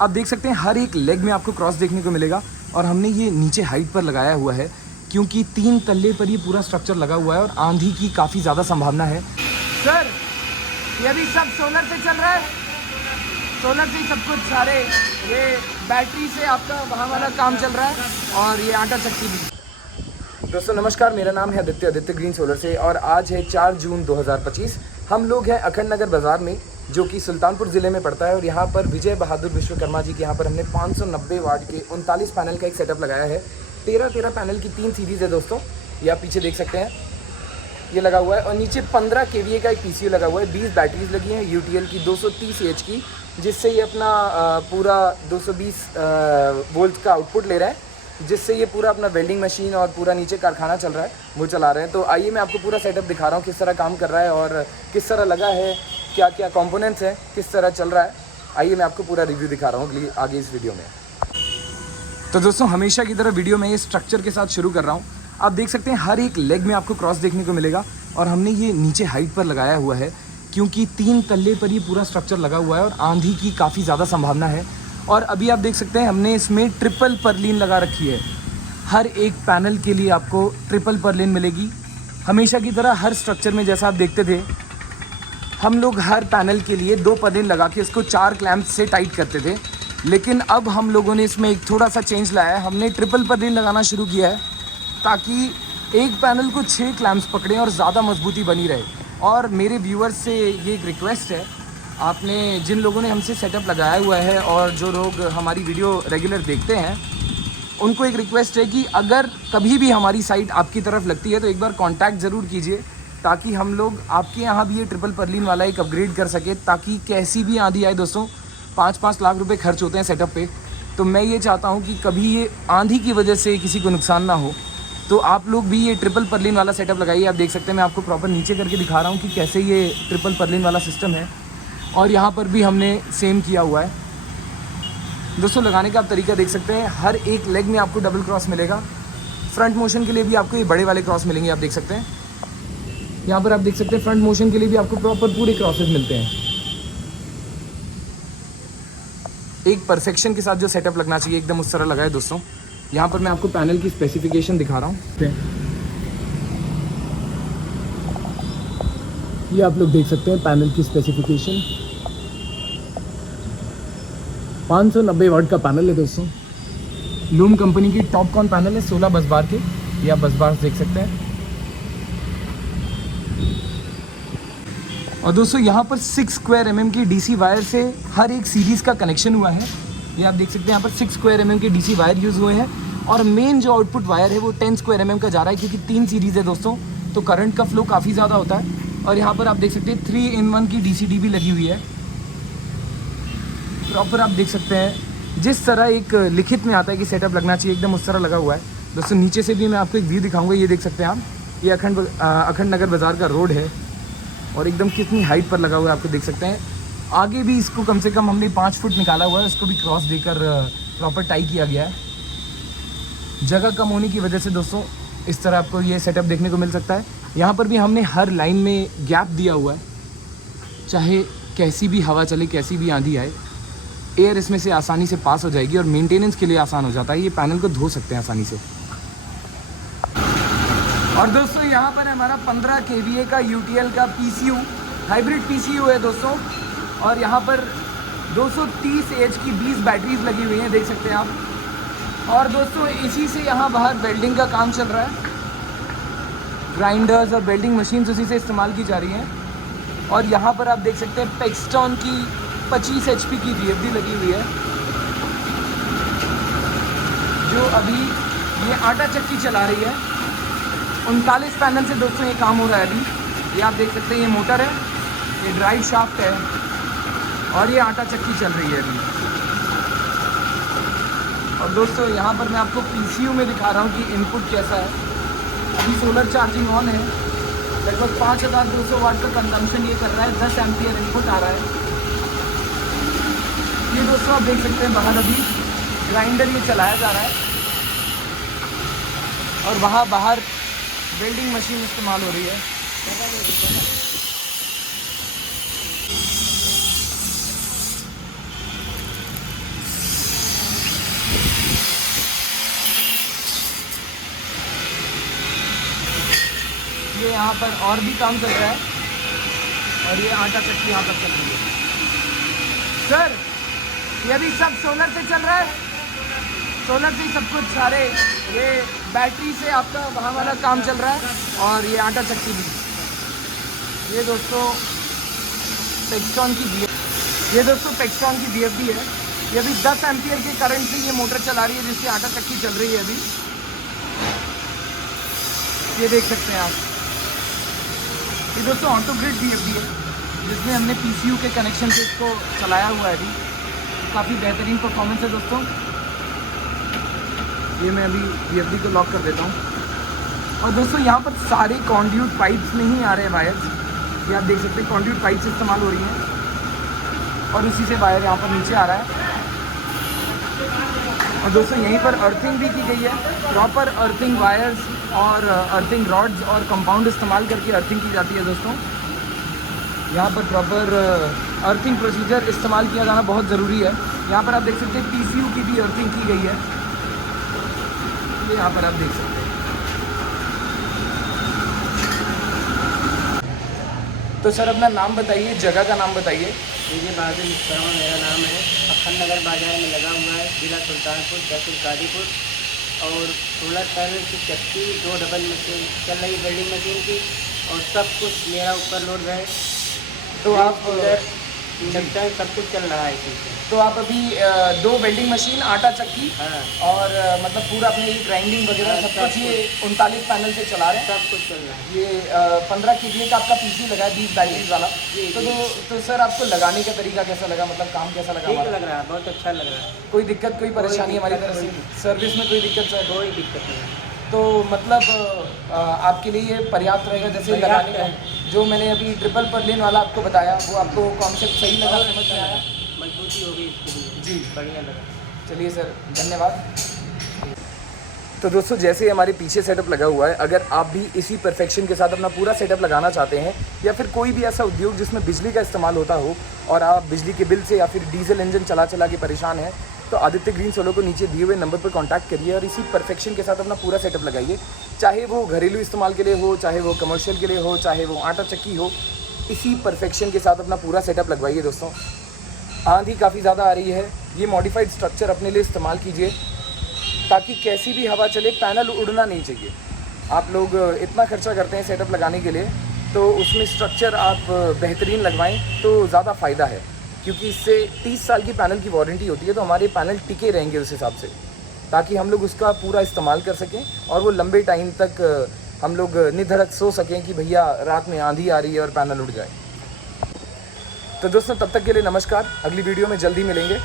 आप देख सकते हैं हर एक लेग में आपको क्रॉस देखने को मिलेगा। और हमने ये नीचे हाइट पर लगाया हुआ है क्योंकि 3 तल्ले पर ये पूरा स्ट्रक्चर लगा हुआ है और आंधी की काफ़ी ज़्यादा संभावना है। सर ये भी सब सोलर से चल रहा है? सोलर से ही सब कुछ, सारे ये बैटरी से आपका वहाँ वाला काम चल रहा है और ये आटा चक्की भी। दोस्तों नमस्कार, मेरा नाम है आदित्य ग्रीन सोलर से और आज है 4 जून 2025। हम लोग हैं अखंड नगर बाज़ार में जो कि सुल्तानपुर ज़िले में पड़ता है और यहाँ पर विजय बहादुर विश्वकर्मा जी के यहाँ पर हमने 590 वाट के 39 पैनल का एक सेटअप लगाया है। 13 पैनल की 3 सीरीज़ है दोस्तों, ये आप पीछे देख सकते हैं, ये लगा हुआ है। और नीचे 15 kVA का एक PCU लगा हुआ है। 20 बैटरीज लगी हैं UTL की 230 H की, जिससे ये अपना पूरा 220 वोल्ट का आउटपुट ले रहा है, जिससे ये पूरा अपना वेल्डिंग मशीन और पूरा नीचे कारखाना चल रहा है वो चला रहे हैं। तो आइए मैं आपको पूरा सेटअप दिखा रहा हूँ किस तरह काम कर रहा है और किस तरह लगा है, क्या क्या कंपोनेंट्स हैं, किस तरह चल रहा है। आइए मैं आपको पूरा रिव्यू दिखा रहा हूँ आगे इस वीडियो में। तो दोस्तों हमेशा की तरह वीडियो में ये स्ट्रक्चर के साथ शुरू कर रहा हूँ। आप देख सकते हैं हर एक लेग में आपको क्रॉस देखने को मिलेगा और हमने ये नीचे हाइट पर लगाया हुआ है क्योंकि 3 तल्ले पर ये पूरा स्ट्रक्चर लगा हुआ है और आंधी की काफ़ी ज़्यादा संभावना है। और अभी आप देख सकते हैं हमने इसमें ट्रिपल परलिन लगा रखी है। हर एक पैनल के लिए आपको ट्रिपल परलिन मिलेगी। हमेशा की तरह हर स्ट्रक्चर में जैसा आप देखते थे, हम लोग हर पैनल के लिए 2 परलिन लगा के इसको 4 क्लैंप से टाइट करते थे, लेकिन अब हम लोगों ने इसमें एक थोड़ा सा चेंज लाया है। हमने ट्रिपल परलिन लगाना शुरू किया है ताकि एक पैनल को 6 क्लैंप्स पकड़ें और ज़्यादा मजबूती बनी रहे। और मेरे व्यूअर्स से ये एक रिक्वेस्ट है, आपने जिन लोगों ने हमसे सेटअप लगाया हुआ है और जो लोग हमारी वीडियो रेगुलर देखते हैं, उनको एक रिक्वेस्ट है कि अगर कभी भी हमारी साइट आपकी तरफ लगती है तो एक बार कांटेक्ट ज़रूर कीजिए ताकि हम लोग आपके यहाँ भी ये ट्रिपल परलिन वाला एक अपग्रेड कर सके, ताकि कैसी भी आंधी आए दोस्तों, 5-5 लाख रुपए खर्च होते हैं सेटअप पे। तो मैं ये चाहता हूँ कि कभी ये आंधी की वजह से किसी को नुकसान ना हो, तो आप लोग भी ये ट्रिपल परलिन वाला सेटअप लगाइए। आप देख सकते हैं मैं आपको प्रॉपर नीचे करके दिखा रहा हूँ कि कैसे ये ट्रिपल परलिन वाला सिस्टम है। और यहाँ पर भी हमने सेम किया हुआ है दोस्तों। लगाने का आप तरीका देख सकते हैं, हर एक लेग में आपको डबल क्रॉस मिलेगा। फ्रंट मोशन के लिए भी आपको ये बड़े वाले क्रॉस मिलेंगे, आप देख सकते हैं। यहाँ पर आप देख सकते हैं फ्रंट मोशन के लिए भी आपको प्रॉपर पूरे क्रॉसेस मिलते हैं। एक परफेक्शन के साथ जो सेटअप लगना चाहिए एकदम उस तरह लगा है दोस्तों। यहाँ पर मैं आपको पैनल की स्पेसिफिकेशन दिखा रहा हूँ, ये आप लोग देख सकते हैं पैनल की स्पेसिफिकेशन। 590 वाट का पैनल है दोस्तों। लूम कंपनी की टॉपकॉन पैनल है, 16 बस बार के, ये आप बस बार देख सकते हैं। और दोस्तों यहाँ पर 6 स्क्वायर mm की DC वायर से हर एक सीरीज़ का कनेक्शन हुआ है। ये आप देख सकते हैं यहाँ पर 6 स्क्वायर mm के DC वायर यूज़ हुए हैं और मेन जो आउटपुट वायर है वो 10 स्क्वायर mm का जा रहा है क्योंकि 3 सीरीज़ है दोस्तों, तो करंट का फ्लो काफ़ी ज़्यादा होता है। और यहाँ पर आप देख सकते हैं 3-in-1 की DCD भी लगी हुई है। प्रॉपर आप देख सकते हैं जिस तरह एक लिखित में आता है कि सेटअप लगना चाहिए एकदम उस तरह लगा हुआ है दोस्तों। नीचे से भी मैं आपको एक व्यू दिखाऊंगा, ये देख सकते हैं आप, ये अखंड नगर बाज़ार का रोड है और एकदम कितनी हाइट पर लगा हुआ है आपको देख सकते हैं। आगे भी इसको कम से कम हमने 5 फुट निकाला हुआ है, उसको भी क्रॉस देकर प्रॉपर टाई किया गया है। जगह कम होने की वजह से दोस्तों इस तरह आपको ये सेटअप देखने को मिल सकता है। यहाँ पर भी हमने हर लाइन में गैप दिया हुआ है, चाहे कैसी भी हवा चले, कैसी भी आंधी आए, एयर इसमें से आसानी से पास हो जाएगी और मेंटेनेंस के लिए आसान हो जाता है। ये पैनल को धो सकते हैं आसानी से। और दोस्तों यहाँ पर हमारा 15 kVA का UTL का PCU, हाइब्रिड PCU है दोस्तों। और यहाँ पर 230 H की 20 बैटरीज लगी हुई हैं, देख सकते हैं आप। और दोस्तों इसी से यहाँ बाहर वेल्डिंग का काम चल रहा है, ग्राइंडर्स और वेल्डिंग मशीन्स उसी से इस्तेमाल की जा रही हैं। और यहाँ पर आप देख सकते हैं पेक्सटॉन की 25 HP की VFD लगी हुई है, जो अभी ये आटा चक्की चला रही है। 39 पैनल से दोस्तों ये काम हो रहा है अभी। ये आप देख सकते हैं, ये मोटर है, ये ड्राइव शाफ्ट है और ये आटा चक्की चल रही है अभी। और दोस्तों यहाँ पर मैं आपको PCU में दिखा रहा हूँ कि इनपुट कैसा है। अभी सोलर चार्जिंग ऑन है, लगभग 5200 वाट का कंजम्पशन ये कर रहा है, 10 एम्पियर इनपुट आ रहा है। ये दोस्तों आप देख सकते हैं बाहर अभी ग्राइंडर ये चलाया जा रहा है और वहाँ बाहर वेल्डिंग मशीन इस्तेमाल हो रही है। यहाँ पर और भी काम चल रहा है और ये आटा चक्की यहाँ पर चल रही है। सर ये भी सब सोलर से चल रहा है, सोलर से ही सब कुछ, सारे ये बैटरी से आपका वहाँ वाला काम चल रहा है और ये आटा चक्की भी। ये दोस्तों पेक्सटॉन की VFD है। ये अभी 10 एम्पियर के करंट से ये मोटर चला रही है जिससे आटा चक्की चल रही है अभी। ये देख सकते हैं आप, ये दोस्तों ऑटो ग्रिड VFD है जिसमें हमने PCU के कनेक्शन से इसको चलाया हुआ है अभी। काफ़ी बेहतरीन परफॉर्मेंस है दोस्तों। ये मैं अभी VFD को लॉक कर देता हूँ। और दोस्तों यहाँ पर सारे कॉन्ड्यूट पाइप्स में ही आ रहे हैं वायर्स, ये आप देख सकते हैं कॉन्ड्यूट पाइप्स इस्तेमाल हो रही हैं और उसी से वायर यहाँ पर नीचे आ रहा है। और दोस्तों यहीं पर अर्थिंग भी की गई है, प्रॉपर अर्थिंग वायर्स और अर्थिंग रॉड्स और कंपाउंड इस्तेमाल करके अर्थिंग की जाती है दोस्तों। यहाँ पर प्रॉपर अर्थिंग प्रोसीजर इस्तेमाल किया जाना बहुत ज़रूरी है। यहाँ पर आप देख सकते हैं PCU की भी अर्थिंग की गई है, ये यहाँ पर आप देख सकते हैं। तो सर अपना नाम बताइए, जगह का नाम बताइए। मुझे बहादुर मुस्तफा मेरा नाम है। अखन नगर बाजार में लगा हुआ है, जिला सुल्तानपुर, तहसील कादीपुर। और 16 पैनल की चक्की, 2 डबल मशीन चल रही वेल्डिंग मशीन की, और सब कुछ मेरा ऊपर लोड है। तो आप इंडक्शन सब कुछ चल रहा है इसी से। तो आप अभी 2 वेल्डिंग मशीन, आटा चक्की हाँ, और मतलब पूरा अपने ये ग्राइंडिंग वगैरह सब कुछ ये 39 पैनल से चला रहे हैं। सब कुछ चल रहा है। ये 15 KVA का आपका PC लगा है, 20 बैटरीज वाला। तो सर आपको लगाने का तरीका कैसा लगा, मतलब काम कैसा लगा? ठीक लग रहा है, बहुत अच्छा लग रहा है। कोई दिक्कत, कोई परेशानी हमारी तरफ से? सर्विस में कोई दिक्कत सर? कोई दिक्कत नहीं। तो मतलब आपके लिए ये पर्याप्त रहेगा? जैसे लगाने का जो मैंने अभी ट्रिपल परलिन वाला आपको बताया, वो आपको कॉन्सेप्ट सही लगा, समझ में आया? मजबूती होगी इसके लिए जी, बढ़िया लगा। चलिए सर, धन्यवाद। तो दोस्तों जैसे हमारे पीछे सेटअप लगा हुआ है, अगर आप भी इसी परफेक्शन के साथ अपना पूरा सेटअप लगाना चाहते हैं या फिर कोई भी ऐसा उद्योग जिसमें बिजली का इस्तेमाल होता हो और आप बिजली के बिल से या फिर डीजल इंजन चला के परेशान हैं, तो आदित्य ग्रीन सोलर को नीचे दिए हुए नंबर पर कांटेक्ट करिए और इसी परफेक्शन के साथ अपना पूरा सेटअप लगाइए। चाहे वो घरेलू इस्तेमाल के लिए हो, चाहे वो कमर्शियल के लिए हो, चाहे वो आटा चक्की हो, इसी परफेक्शन के साथ अपना पूरा सेटअप लगवाइए दोस्तों। आंधी काफ़ी ज़्यादा आ रही है, ये मॉडिफाइड स्ट्रक्चर अपने लिए इस्तेमाल कीजिए ताकि कैसी भी हवा चले, पैनल उड़ना नहीं चाहिए। आप लोग इतना खर्चा करते हैं सेटअप लगाने के लिए, तो उसमें स्ट्रक्चर आप बेहतरीन लगवाएं तो ज़्यादा फ़ायदा है, क्योंकि इससे 30 साल की पैनल की वारंटी होती है, तो हमारे पैनल टिके रहेंगे उस हिसाब से, ताकि हम लोग उसका पूरा इस्तेमाल कर सकें और वो लंबे टाइम तक हम लोग निधड़क सो सकें कि भैया रात में आंधी आ रही है और पैनल उड़ जाए। तो दोस्तों तब तक के लिए नमस्कार, अगली वीडियो में जल्दी मिलेंगे।